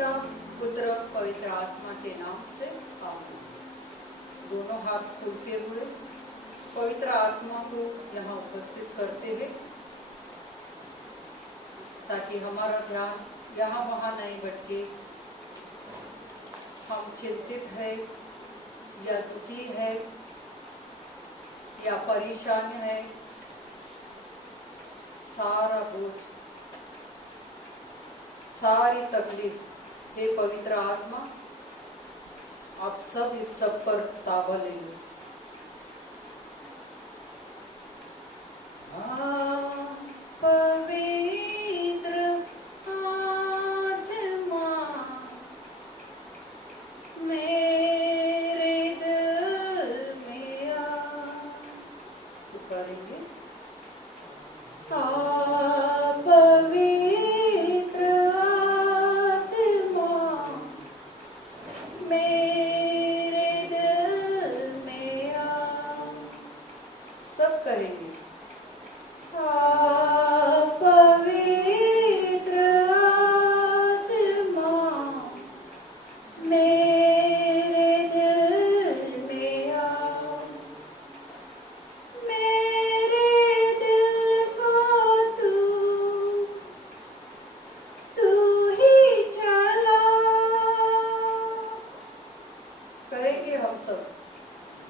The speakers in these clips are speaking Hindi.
पिता पुत्र पवित्र आत्मा के नाम से आमीन। दोनों हाथ खोलते हुए पवित्र आत्मा को यहाँ उपस्थित करते हैं ताकि हमारा ध्यान यहाँ वहाँ नहीं भटके। हम चिंतित है या दुखी है या परेशान है, सारा बोझ, सारी तकलीफ, हे पवित्र आत्मा आप सब इस सब पर ताबा ले लो। पवित्र आत्मा मेरे दिल में आ, पुकारेंगे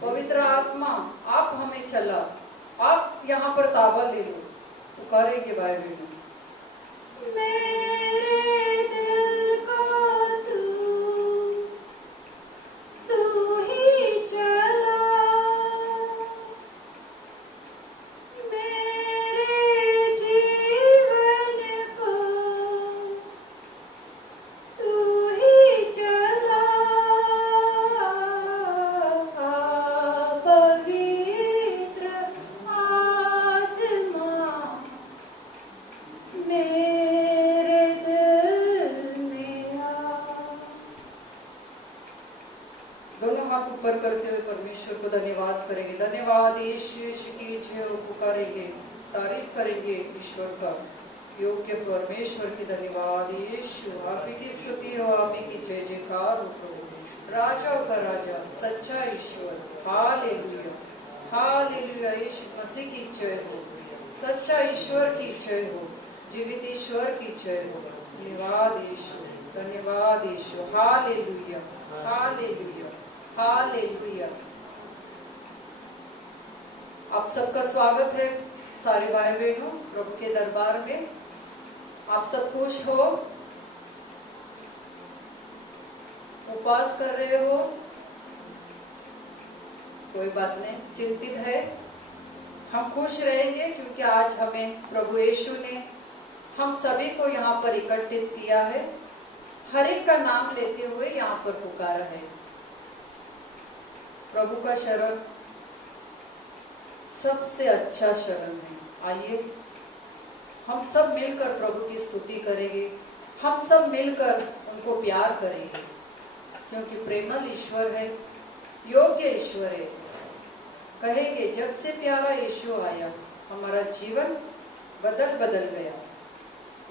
पवित्र आत्मा आप हमें चला, आप यहाँ पर ताबा ले लो। पुकारेंगे भाई बहनों, मेरे दिल को तू ही चला, मेरे जीवन को तू ही चला। दोनों हाथ ऊपर करते हुए परमेश्वर को धन्यवाद करेंगे। धन्यवाद यीशु, यीशु की जय हो पुकारेंगे, तारीफ करेंगे ईश्वर का, योग्य परमेश्वर की धन्यवाद यीशु। आप ही की स्तुति हो, आप ही की जय जयकार हो प्रभु, राजाओं का राजा, सच्चा ईश्वर। Hallelujah, hallelujah. यीशु मसीह की जय हो, सच्चा ईश्वर की जय हो, जीवित ईश्वर की जय हो। धन्यवाद यीशु, धन्यवाद यीशु। Hallelujah, hallelujah, hallelujah. आप सबका स्वागत है सारे भाई बहनों प्रभु के दरबार में। आप सब खुश हो, उपवास कर रहे हो, कोई बात नहीं, चिंतित है। हम खुश रहेंगे क्योंकि आज हमें प्रभु यीशु ने हम सभी को यहाँ पर इकट्ठित किया है। हर एक का नाम लेते हुए यहाँ पर पुकारा है। प्रभु का शरण सबसे अच्छा शरण है। आइए हम सब मिलकर प्रभु की स्तुति करेंगे, हम सब मिलकर उनको प्यार करेंगे क्योंकि प्रेमल ईश्वर है, योग्य ईश्वर है। कहेंगे जब से प्यारा यीशु आया हमारा जीवन बदल गया।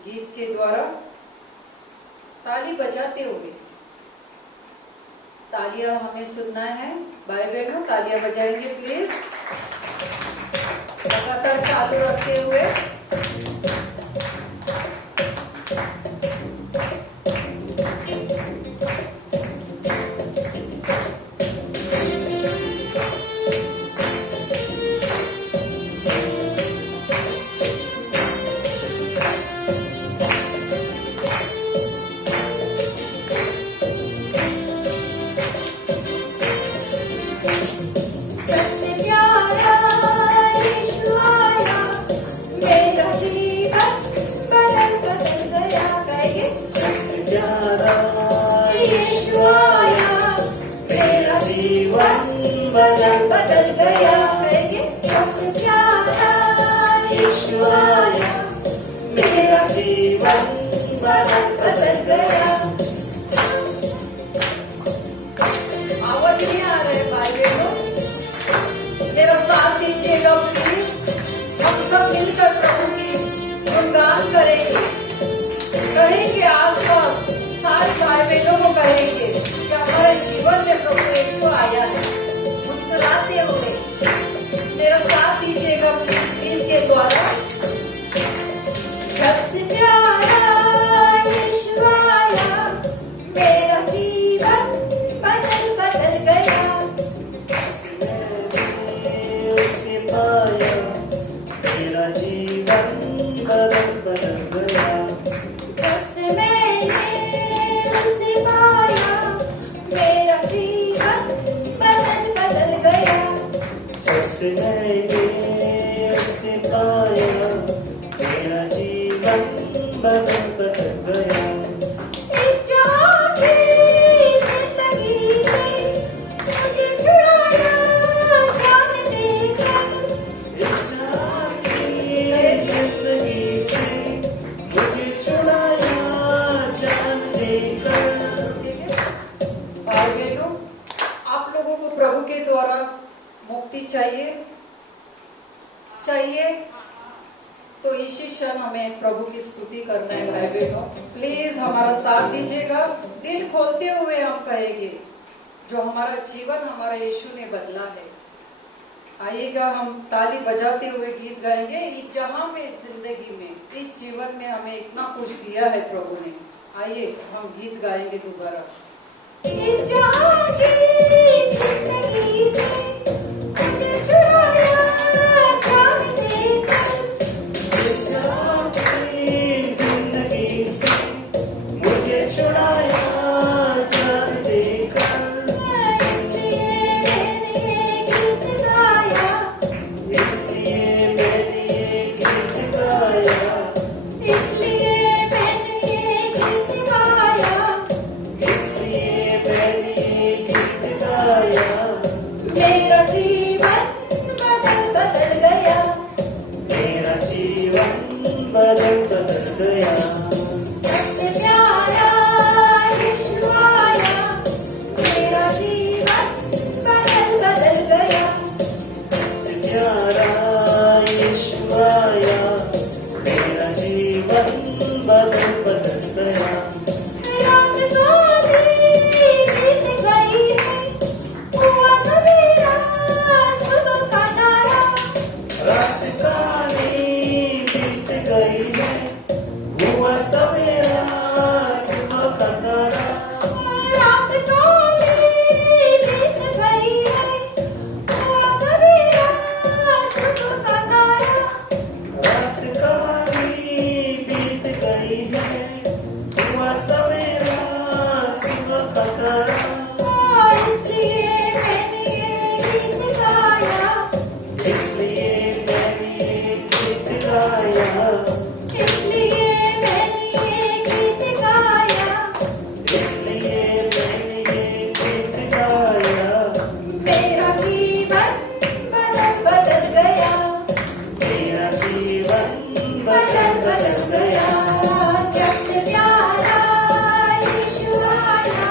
गीत के द्वारा ताली बजाते हुए, तालियां हमें सुनना है। भाई बहनों तालियां बजाएंगे प्लीज, लगातार चालू रखते हुए। बदल गया यीशु आया, मेरा जीवन बदल गया। आवाज नहीं आ रहा है भाई बहनों, मेरा साथ दीजिएगा प्लीज। हम सब मिलकर प्रभु की गुणगान करेंगे, कहेंगे आसपास सारे मैंने उसे पाया, मेरा जीवन बदल बदल गया। इस जहां की जिंदगी से मुझे छुड़ाया जान देकर। इस जहां की जिंदगी से मुझे छुड़ाया जान देकर। ठीक है भाई बहनों, आप लोगों को प्रभु के द्वारा मुक्ति चाहिए तो इसी क्षण हमें प्रभु की स्तुति करना है। भाई बहनों प्लीज हमारा साथ दीजिएगा। दिल खोलते हुए हम कहेंगे जो हमारा जीवन हमारा यीशु ने बदला है। आइएगा हम ताली बजाते हुए गीत गाएंगे। इस जहां में जिंदगी में इस जीवन में हमें इतना कुछ दिया है प्रभु ने। आइए हम गीत गाएंगे दोबारा। इस जहां की जिंदगी से मुझे छुड़ाया जान देकर। इस जहां की जिंदगी से मुझे छुड़ाया जान देकर। इसलिए मैंने ये गीत गाया। इसलिए मैंने ये गीत गाया। इसलिए मैंने ये गीत गाया। इसलिए मैंने ये गीत गाया। मेरा जीवन बदल बदल गया। मेरा जीवन बदल बदल गया। सबसे प्यारा यीशु आया। मेरा जीवन बदल बदल गया। सबसे प्यारा यीशु आया, मेरा जीवन बदल बदल गया। रात काली बीत गई है, हुआ सवेरा सुबह का तारा। रात काली बीत गई है, हुआ सवेरा सुबह का तारा। रात काली बीत गई है, हुआ सवेरा सुबह का तारा। रात काली बीत गई है, हुआ सवेरा सुबह का तारा। इसलिए मैंने ये गीत गाया। इसलिए मैंने ये गीत गाया। इसलिए मैंने ये गीत गाया। इसलिए मैंने ये गीत गाया। मेरा जीवन बदल बदल गया। मेरा जीवन बदल बदल गया। जब से प्यारा यीशु आया,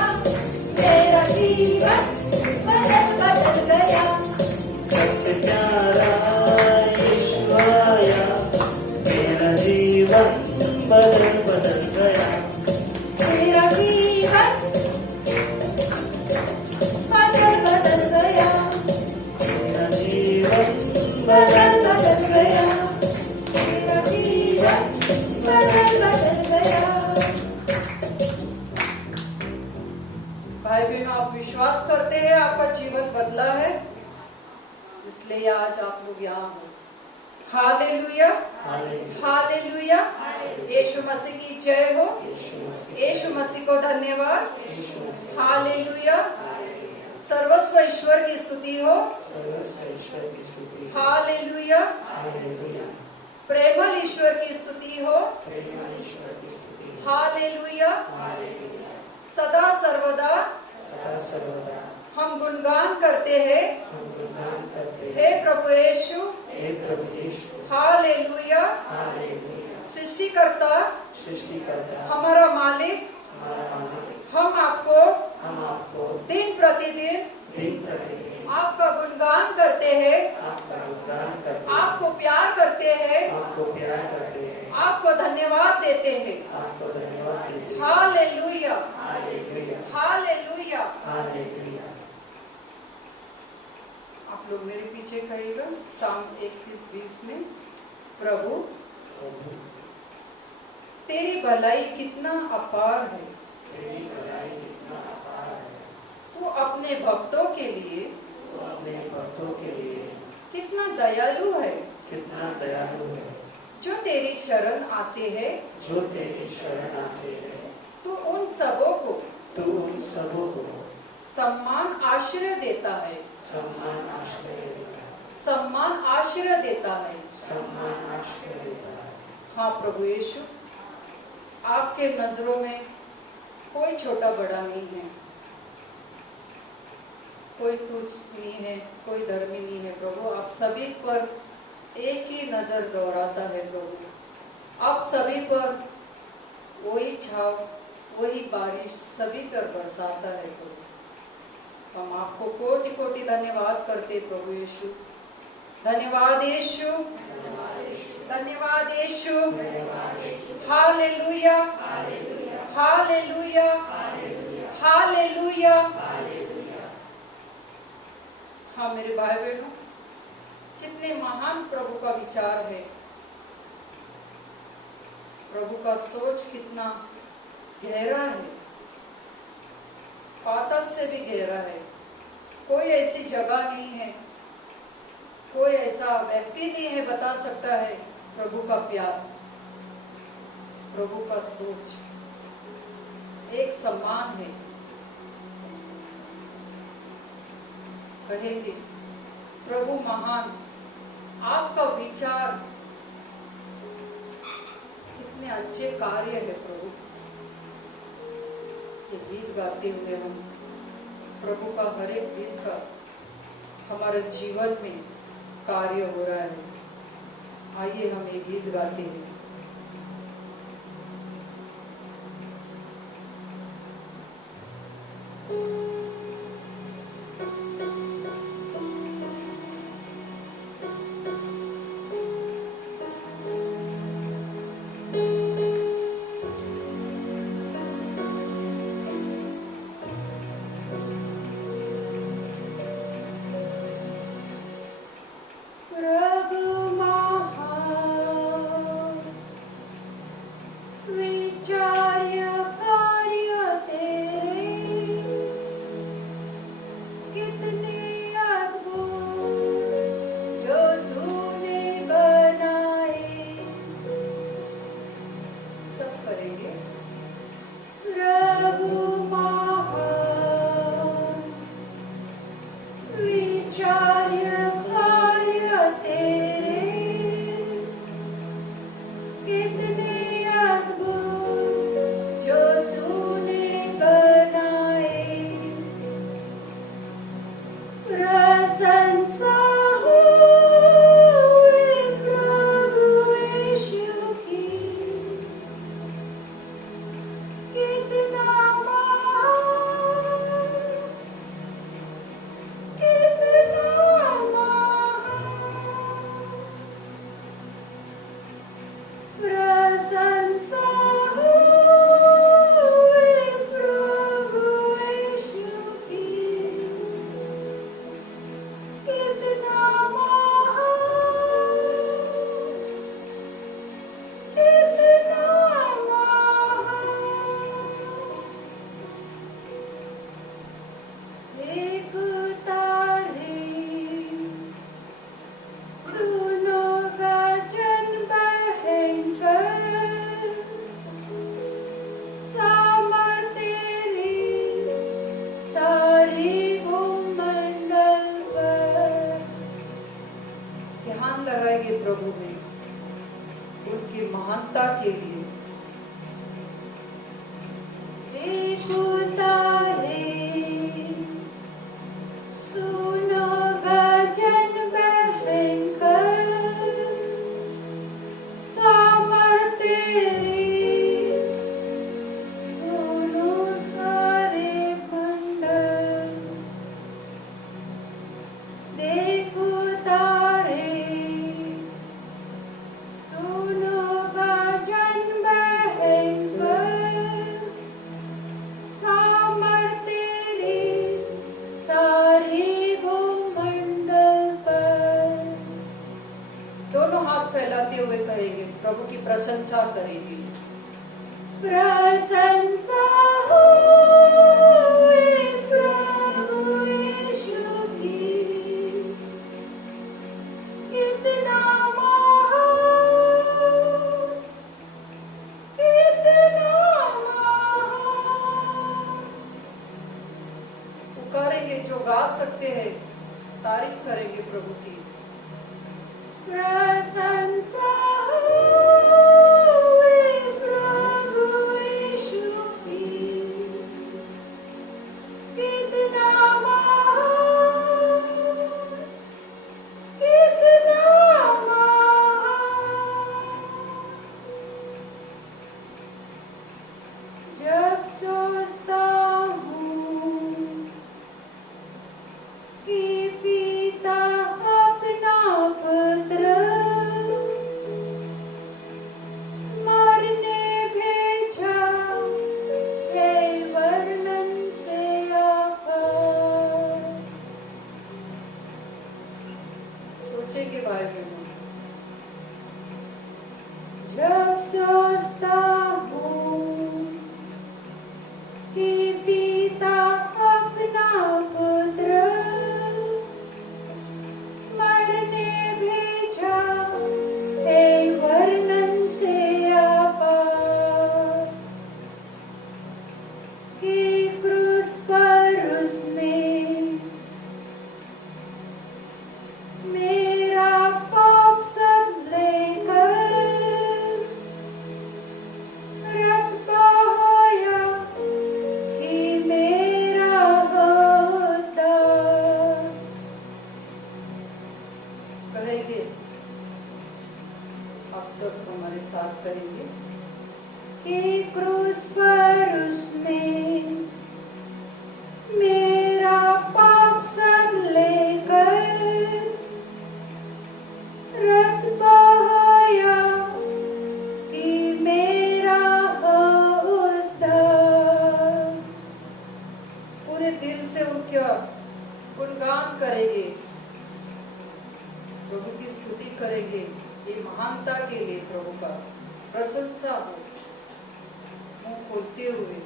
मेरा जीवन बदल बदल गया। सबसे प्यारा यीशु आया, मेरा जीवन बदल बदल गया। मेरा जीवन बदल बदल गया। मेरा जीवन बदल बदल गया। मेरा जीवन बदल बदल गया। भाई बहनों आप विश्वास करते हैं आपका जीवन बदला है, इसलिए आज आप लोग यहाँ हो। Hallelujah hallelujah. यीशु मसीह की जय हो। यीशु मसीह को धन्यवाद। हालेलुया। सर्वस्व ईश्वर की स्तुति हो। हालेलुया। प्रेमल ईश्वर की स्तुति हो। हालेलुया। सदा सर्वदा हम गुणगान करते हैं हे प्रभु यीशु। हालेलुया। सृष्टिकर्ता हमारा मालिक, हम आपको दिन प्रतिदिन आपका गुणगान करते हैं, आपको प्यार करते हैं, आपको धन्यवाद देते हैं। Hallelujah hallelujah. आप लोग मेरे पीछे कहिएगा साम 31:20 में, प्रभु तेरी भलाई कितना अपार है, तू अपने भक्तों के लिए कितना दयालु है, जो तेरी शरण आते हैं, तू उन सबों को सम्मान आश्रय देता है। सम्मान आश्रय देता है। सम्मान आश्रय देता है। हाँ प्रभु यीशु, आपके नजरों में कोई छोटा बड़ा नहीं है, कोई तुच्छ नहीं है, कोई धर्मी नहीं है प्रभु। आप सभी पर एक ही नजर दोहराता है प्रभु। आप सभी पर वही छाव, वही बारिश सभी पर बरसाता है प्रभु। हम आपको कोटि कोटि धन्यवाद करते प्रभु यीशु। धन्यवाद यीशु, धन्यवाद यीशु। Hallelujah, hallelujah, hallelujah. हाँ मेरे भाई बहनों, कितने महान प्रभु का विचार है, प्रभु का सोच कितना गहरा है, पाताल से भी गहरा है। कोई ऐसी जगह नहीं है, कोई ऐसा व्यक्ति नहीं है बता सकता है प्रभु का प्यार, प्रभु का सोच। एक सम्मान है, कहेंगे प्रभु महान, आपका विचार कितने अच्छे कार्य है प्रभु। ये गीत गाते हुए हम प्रभु का हर एक दिन का हमारे जीवन में कार्य हो रहा है। आइए हम ये गीत गाते हैं। प्रभु महान, विचार्य कार्य तेरे, कितने अद्भुत जो तूने बनाए। सब करेंगे। प्रभु महान, विचार्य कार्य तेरे, कितने अद्भुत जो तूने बनाए। प्रशंसा हुए प्रभु यीशु की, कितना महान, कितना महान। प्रशंसा हुए प्रभु यीशु की, कितना महान, कितना महान। एक तारे सुनो गजन भयंकर, सामर तेरी सारी भूमंडल पर। ध्यान लगाएंगे प्रभु में, उनकी महानता के लिए। एक तारे सुनो गजन भयंकर, सामर तेरी दोनों सारे मंडल। देखो तारे सुनो गजन भयंकर, सामर तेरी सारी भूमंडल पर। दोनों हाथ फैलाते हुए कहेंगे, प्रभु की प्रशंसा करेंगे। प्रशंसा हुए प्रभु यीशु की, कितना महान, कितना महान। पुकारेंगे, जो गा सकते हैं तारीफ करेंगे प्रभु की। प्रशंसा होवे प्रभु यीशु की। कितना महान, कितना महान। जब सोचता हूँ कि पिता अपना पुत्र मरने भेजा है, वर्णन से आभार। सोचेंगे भाई बहनों, जब सोचता हूँ कि पिता अपना पुत्र मरने भेजा है, वर्णन से आभार। कि क्रूस पर उसने मेरा पाप सब लेकर रक्त बहाया कि मेरा होता। कहेंगे, आप सब हमारे साथ कहेंगे। कि क्रूस पर उसने मेरा पाप सब लेकर रक्त बहाया कि मेरा उद्धार। पूरे दिल से उनका गुणगान करेंगे, प्रभु की स्तुति करेंगे। ये महानता के लिए प्रभु का प्रशंसा हो, मुंह खोलते हुए।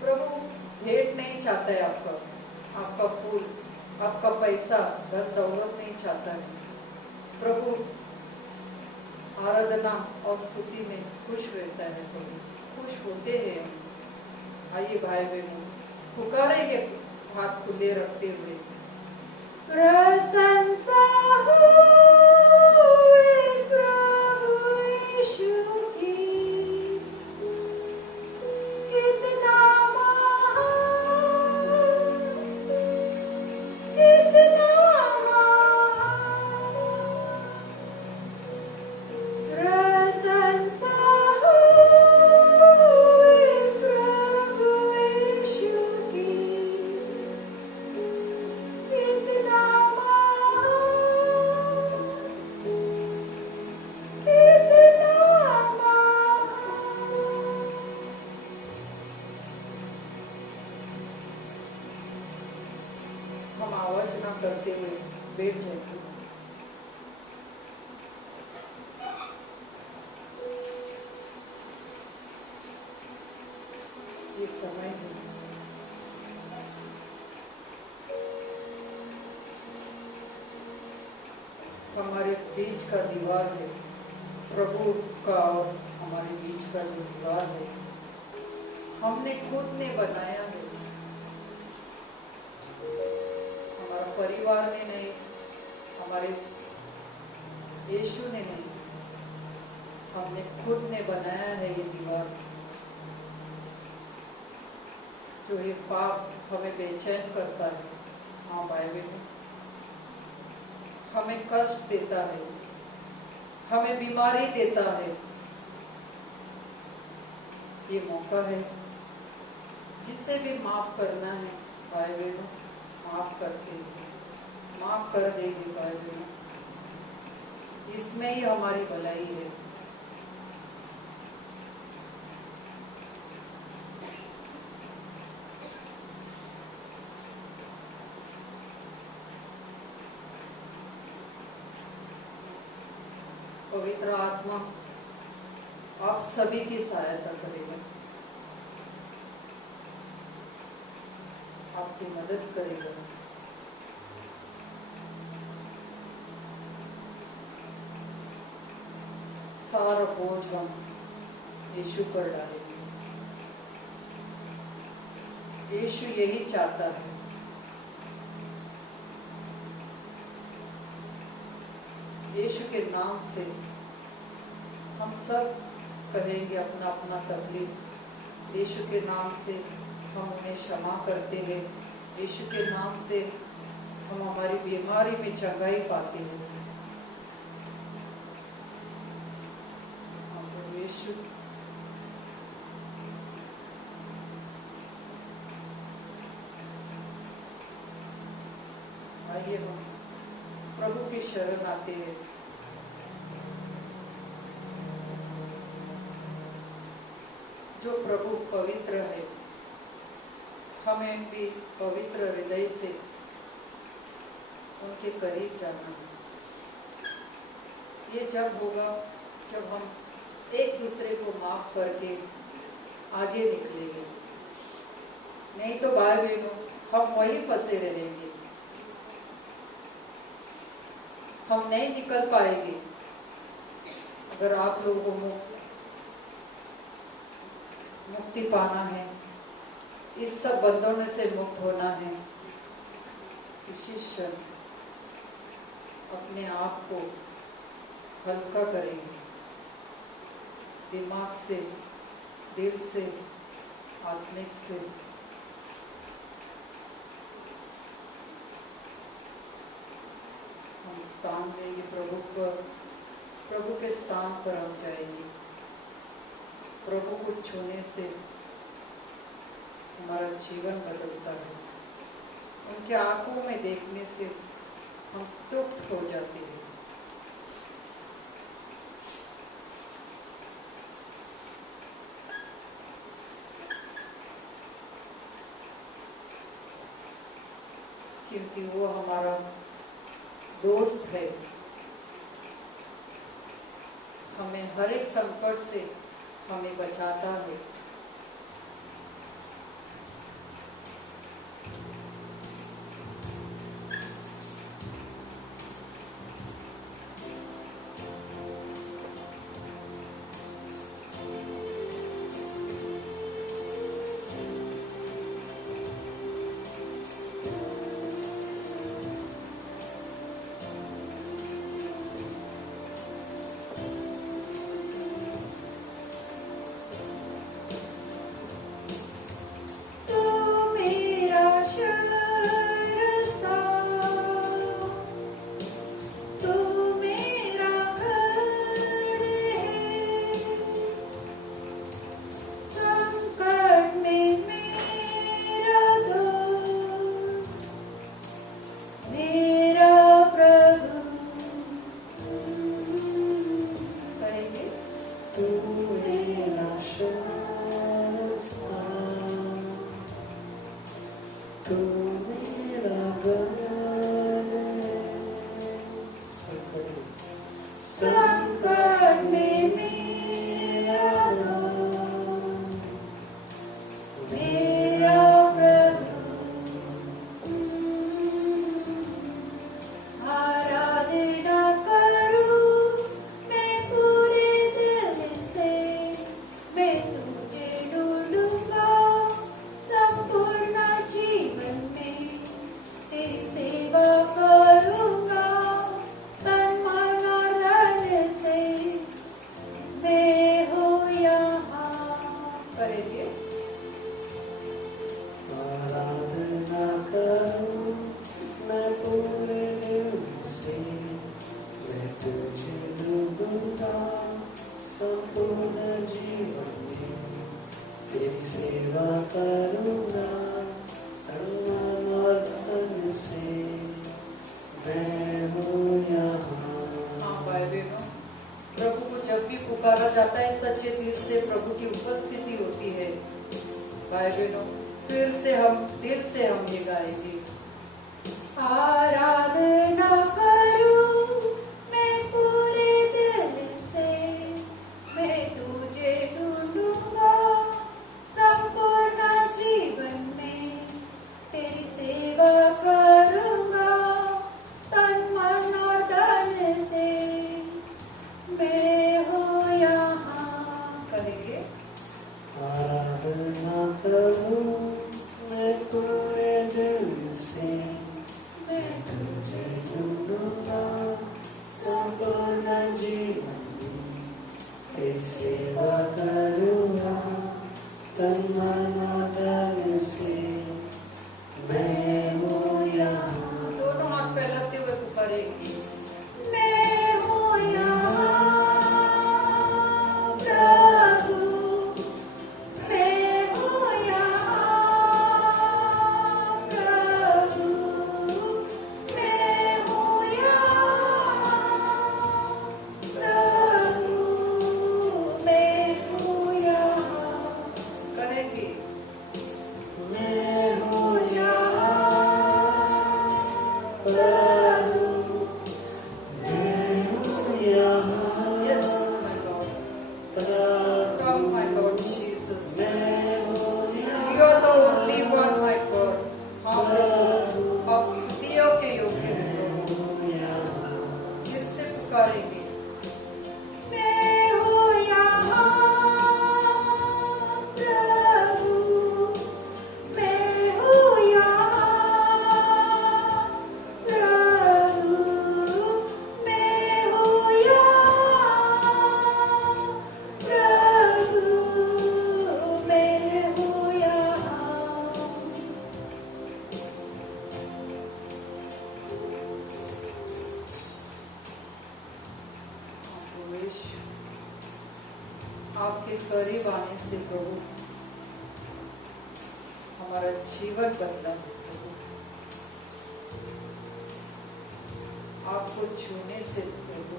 प्रभु भेंट नहीं चाहता है आपका, आपका फूल, आपका पैसा, धन दौलत नहीं चाहता है। प्रभु आराधना और स्तुति में खुश रहता है, प्रभु खुश होते हैं। आइए भाई बहनों, पुकारेंगे हाथ खुले रखते हुए। प्रशंसा होवे प्रभु यीशु की। कितना महान, कितना महान। प्रशंसा होवे प्रभु यीशु की। कितना महान, कितना महान। हम आवाज ना करते हुए बैठ जाएंगे। ये समय है हमारे बीच का दीवार है, प्रभु का और हमारे बीच का जो दीवार है, हमने खुद ने बनाया है। हमारा परिवार ने नहीं, हमारे यीशु ने नहीं, हमने खुद ने बनाया है ये दीवार। जो ये पाप हमें बेचैन करता है, हाँ भाई बहनों, हमें कष्ट देता है, हमें बीमारी देता है। ये मौका है, जिससे भी माफ करना है भाई बहनों, माफ करते हैं, माफ कर देंगे भाई बहनों। इसमें ही हमारी भलाई है। पवित्र आत्मा आप सभी की सहायता करेगा, आपकी मदद करेगा। सारा बोझ हम यीशु पर डालेंगे। यीशु यही चाहता है, यीशु के नाम से हम सब कहेंगे अपना अपना तकलीफ। यीशु के नाम से हम उन्हें क्षमा करते हैं। यीशु के नाम से हम हमारी बीमारी में चंगाई पाते हैं। यीशु आइए हम प्रभु की शरण आते हैं। जो प्रभु पवित्र है, हमें भी पवित्र हृदय से उनके करीब जाना है। ये जब होगा जब हम एक दूसरे को माफ करके आगे निकलेंगे। नहीं तो भाई बहनों, हम वहीं फंसे रहेंगे, हम नहीं निकल पाएंगे। अगर आप लोगों को मुक्ति पाना है, इस सब बंधनों से मुक्त होना है, इसी क्षण अपने आप को हल्का करेंगे, दिमाग से, दिल से, आत्मिक से। हम स्थान देंगे प्रभु पर, प्रभु के स्थान पर हम जाएंगे। प्रभु को छूने से हमारा जीवन बदलता है। उनके आंखों में देखने से हम तृप्त हो जाते हैं। क्योंकि वो हमारा दोस्त है, हमें हर एक संकट से हमें बचाता है। पुकारा जाता है, सच्चे दिल से प्रभु की उपस्थिति होती है। भाई बहनों, फिर से हम दिल से हम ये गाएंगे। आराधना करूं मैं पूरे दिल से, मैं तुझे ढूंढूंगा संपूर्ण जीवन में, तेरी सेवा करूंगा तन मन और धन से, मैं हूँ यहाँ। करेंगे। आराधना करूं मैं पूरे दिल से, मैं तुझे ढूंढूंगा तन मन और धन से मैं हूँ यहाँ। दोनों हाथ फैलाते हुए पुकारेंगे। मैं हूँ यहाँ प्रभु, मैं हूँ यहाँ प्रभु, मैं हूँ यहाँ प्रभु, मैं हूँ यहाँ। करेंगे। मैं हूँ यहाँ प्रभु, मैं हूँ यहाँ Yes, my Lord. Prabhu Come, my Lord Jesus. मैं हूँ यहाँ You are the only one, my God. हम आप स्तुतियों के योग्य हैं प्रभु। फिर से पुकारेंगे। मैं हूँ यहाँ प्रभु, मैं हूँ यहाँ प्रभु, मैं हूँ यहाँ प्रभु, मैं हूँ यहाँ। प्रवेश आपके करीब आने से प्रभु हमारा जीवन बदला है प्रभु। आपको छूने से प्रभु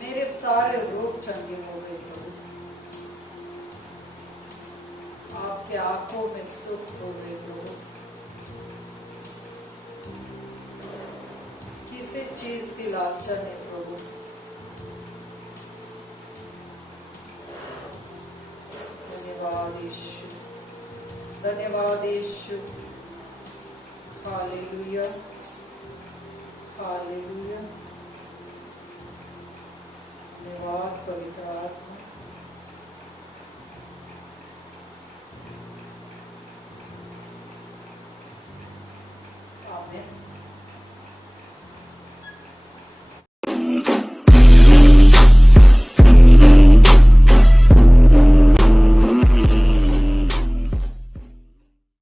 मेरे सारे रोग चंगे हो गए प्रभु। आपके आंखों में सुख हो गए प्रभु। किसी चीज की लालसा नहीं प्रभु। धन्यवाद यीशु, धन्यवाद यीशु। Hallelujah, hallelujah. धन्यवाद पवित्र आत्मा। आमीन।